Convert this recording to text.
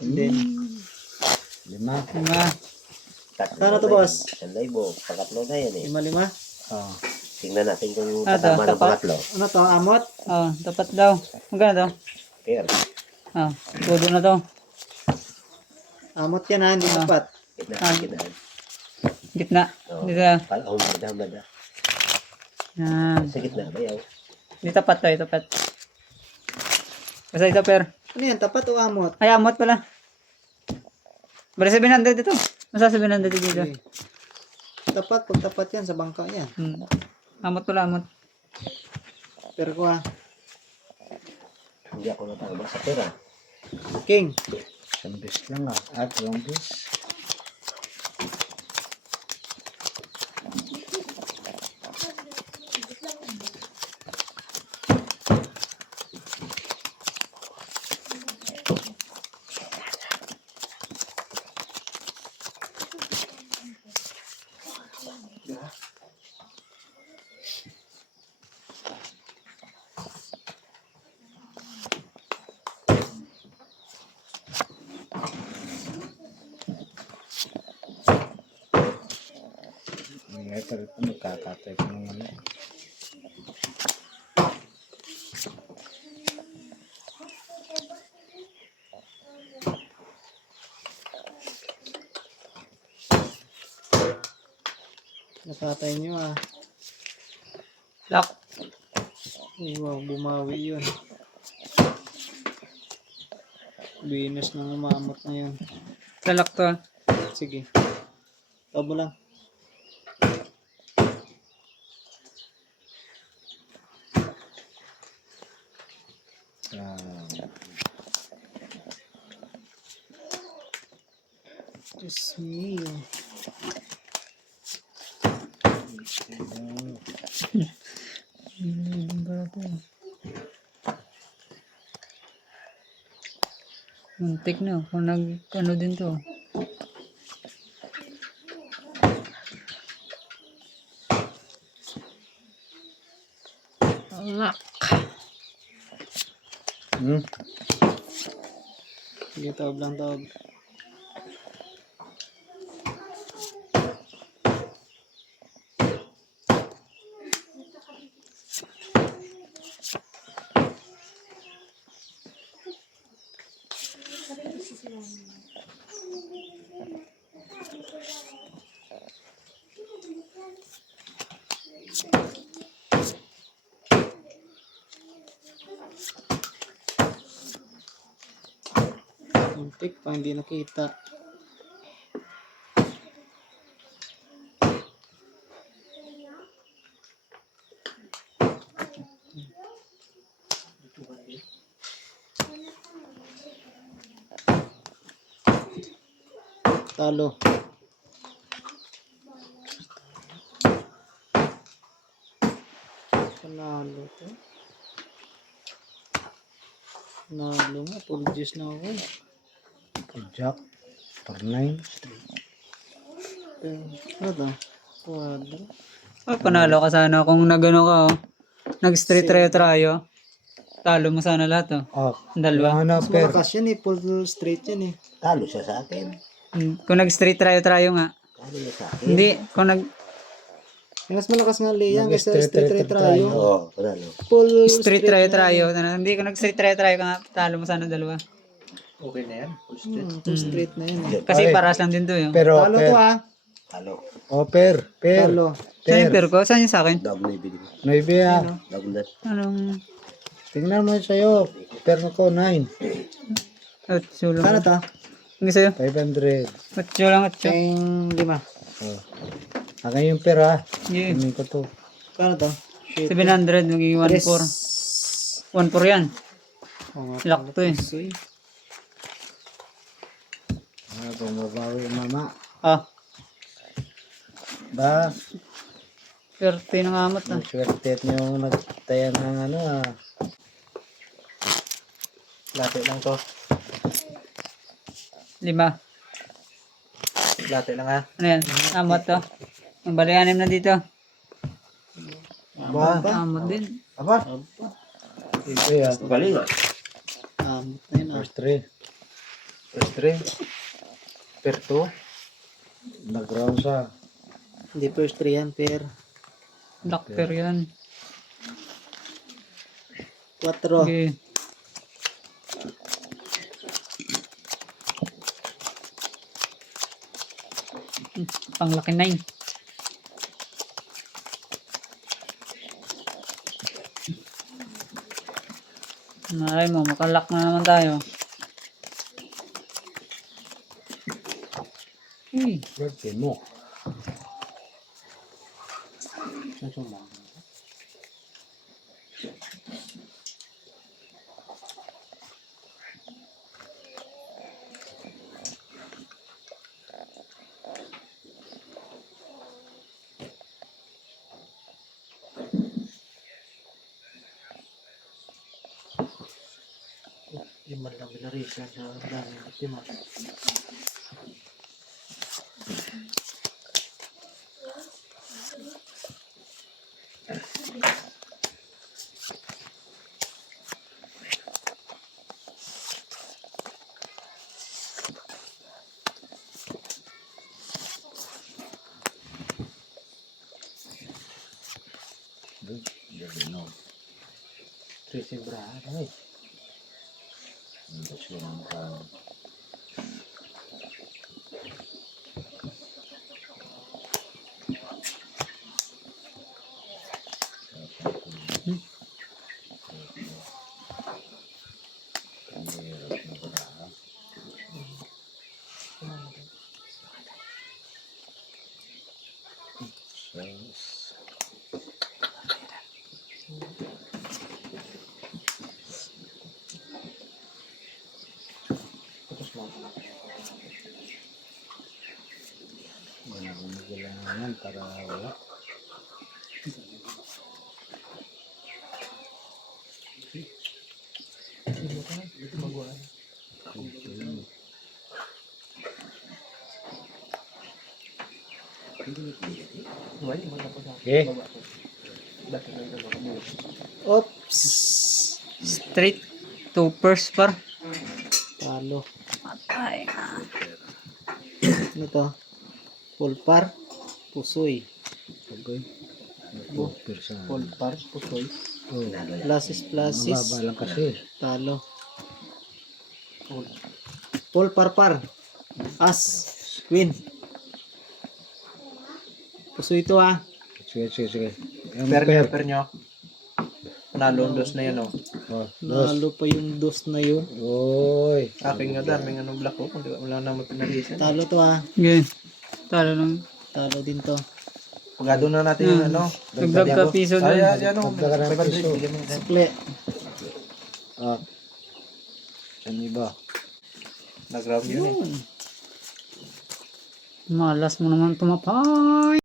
din. 5. Kano to, boss? 1,000. Pangatlo na yan eh. 5-5. Oh. Tingnan natin kung Ah, kasama ng tapat. pangatlo. Ano to, amot? Oh, tapat daw. Magkano daw? Pair. Oh, tudo na to. Amot yan ha, hindi tapat. Gitna. Gitna. Oo. Dito. Palahong madamada. Yan. Sa gitna ba yaw? Di tapat to, tapat. Basta ito, per. Ano yan, tapat o amot? Ay, amot pala. Bali 700 dito. Masa 700 dito. Okay. Tapat, pag tapat yan, sa bangka yan. Amot pala, amot. Pero ko ha. Hindi ako natawag sa pera. King. Isang bis lang ah. At 2 bis. Pero ito magkakatay ko ng ano. Nakatay nyo ha. Lock. Ay, wow, bumawi yun. Venus na umamot na yun. Lalak to. Sige. Tabo lang. Diyos mio. Muntik na. Kung ano din to. Lock. Sige, taob lang, taob. Muntik pa, hindi nakita. Talo. Panalo to. Panalo nga, apologies na ako. Jack. Tornay. Ano to? Quadro. Oh, panalo ka sana kung nagano ka oh. Nag-straight trayo. Talo mo sana lahat oh. Oh, Dalawa. Mas malakas yan eh, full straight yan eh. talo siya sa akin. Kung nag-straight trayo nga. Talo niya sa akin. Hindi, kung nag Mas malakas nga Liang kaysa straight trayo. Oo, panalo. Full straight trayo. Hindi, kung nag-straight trayo ka nga, talo mo sana dalawa. Okay na yan. Full straight na yun eh. Kasi paras lang din to yun. Pero, Talo to ha. Talo. oh, per. Talo. Saan yung pair ko? Saan yung sa akin? Dog na ibigin. 9 ah. Dog na. Anong... Tingnan mo sa'yo. Per ko 9. Otso lang. Kano to? Hindi sa'yo. 500. Otso lang, otso. Yung 5. Oh. Akin yung per ha. Yeah. Kunin ko to. Kano to? Shit. 700, magiging 1.4. 1.4 yan. Oh, Lock to eh. Soy. Ah, bumabawi mama. Ah, Ba, 30 ng amot ah. ang swerte nyo nagtayan ng ano ah. Late lang to. 5. Late lang ha. Ano yan? Amot to. Ang bali 6 na dito. Ba, Amot din. aba. Ito ah. Galing ah. Amot na yun ah. First 3. First 3. Per 2. Nag-round siya. Hindi first 3 yan, pair. Black pair yan. 4. Okay. Panglaki 9. Malay mo, makalak na naman tayo. Birthday mo. Yung man lang binarisan sa dami. Lima. Gabi no. 3 sembrado. Ay. Hindi siya ng kan. Wala akong kailangan para wala. Okay. Oops. Straight. 2 pairs par. Talo. Ay. Ano to? Full par. Pusoy. Okay. Ito, persa. Full par. Pusoy. Oh, Plasis. mababa lang kasi. Talo. Full par. As. Queen. Pusoy ito ah. Sige. Ang Per nyo. Panalo ang dos na yan, oh. Oh, dos. Nalo pa yung dos na yun. Oy. Aking nga daming anong black ko. Kung di ba wala naman pinalisan. Talo to ah. Okay. Talo lang. Talo din to. Pagado na natin yung ano. Dagdag ka piso doon. Ay, ano. Dagdagan ng 500. piso. Bigyan mo na. Sukle. Ah. Saan iba? Nag-round yun eh. Yun. Malas mo naman tumapay.